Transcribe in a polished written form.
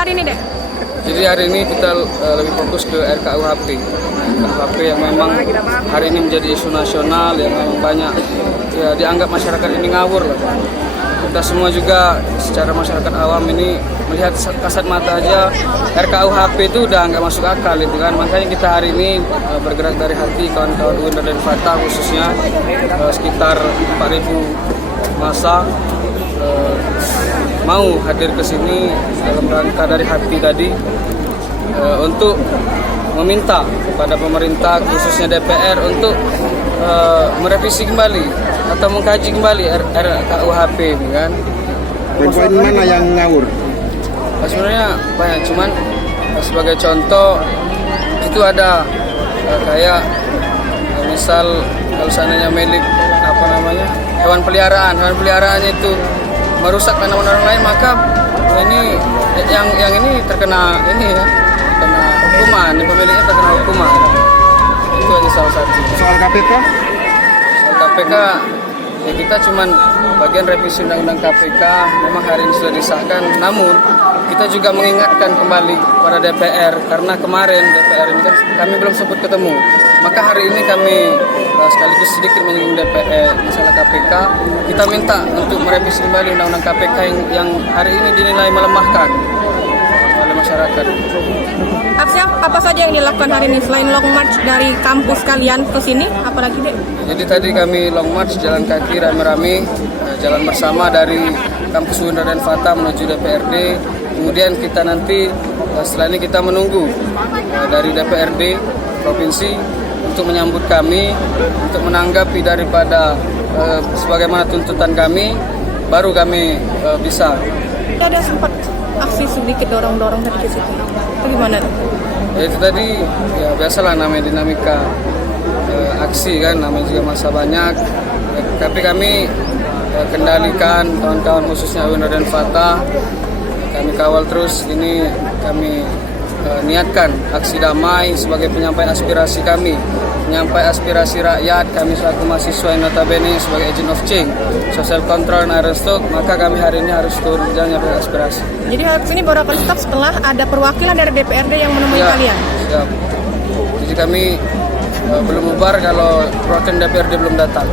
hari ini, Dek? Jadi hari ini kita lebih fokus ke RKUHP. RKUHP yang memang hari ini menjadi isu nasional, yang memang banyak ya, dianggap masyarakat ini ngawur lah. Kita semua juga secara masyarakat awam ini melihat kasat mata aja RKUHP itu udah nggak masuk akal itu kan. Makanya kita hari ini bergerak dari hati kawan-kawan UIN dan Fatah khususnya sekitar 4.000 massa mau hadir ke sini dalam rangka dari hati tadi untuk meminta kepada pemerintah khususnya DPR untuk merevisi kembali atau mengkaji kembali RKUHP ini kan. Poin mana yang ngawur? Sebenarnya banyak, cuman sebagai contoh itu ada kayak misal kalau seandainya milik hewan peliharaannya itu merusak tanaman orang lain, maka ini yang ini terkena hukuman, pemiliknya terkena hukuman. Itu aja salah satu. Soal KPK? Soal KPK ya kita cuman bagian revisi undang-undang KPK memang hari ini sudah disahkan, namun kita juga mengingatkan kembali pada DPR karena kemarin DPR ini kan kami belum sempat ketemu. Maka hari ini kami sekaligus sedikit menyinggung DPR masalah KPK. Kita minta untuk merevisi kembali undang-undang KPK yang hari ini dinilai melemahkan oleh masyarakat. Aksi apa saja yang dilakukan hari ini selain long march dari kampus kalian ke sini? Apalagi, Dek? Jadi tadi kami long march jalan kaki rame-rame, jalan bersama dari kampus UIN dan Fatah menuju DPRD. Kemudian kita nanti setelah ini kita menunggu dari DPRD provinsi untuk menyambut kami, untuk menanggapi daripada sebagaimana tuntutan kami, baru kami bisa. Ada sempat aksi sedikit dorong-dorong tadi ke situ. Bagaimana? Ya, itu tadi ya biasalah namanya dinamika aksi kan, namanya juga masa banyak. Tapi kami kendalikan kawan-kawan khususnya UIN dan Fatah. Kami kawal terus, ini kami niatkan aksi damai sebagai penyampaian aspirasi kami, penyampaian aspirasi rakyat. Kami selaku mahasiswa yang notabene sebagai agent of change, social control and iron stock, maka kami hari ini harus turun jalan menyampaikan aspirasi. Jadi aksi ini baru akan stop setelah ada perwakilan dari DPRD yang menemui kalian? Siap. Jadi kami belum bubar kalau perwakilan DPRD belum datang.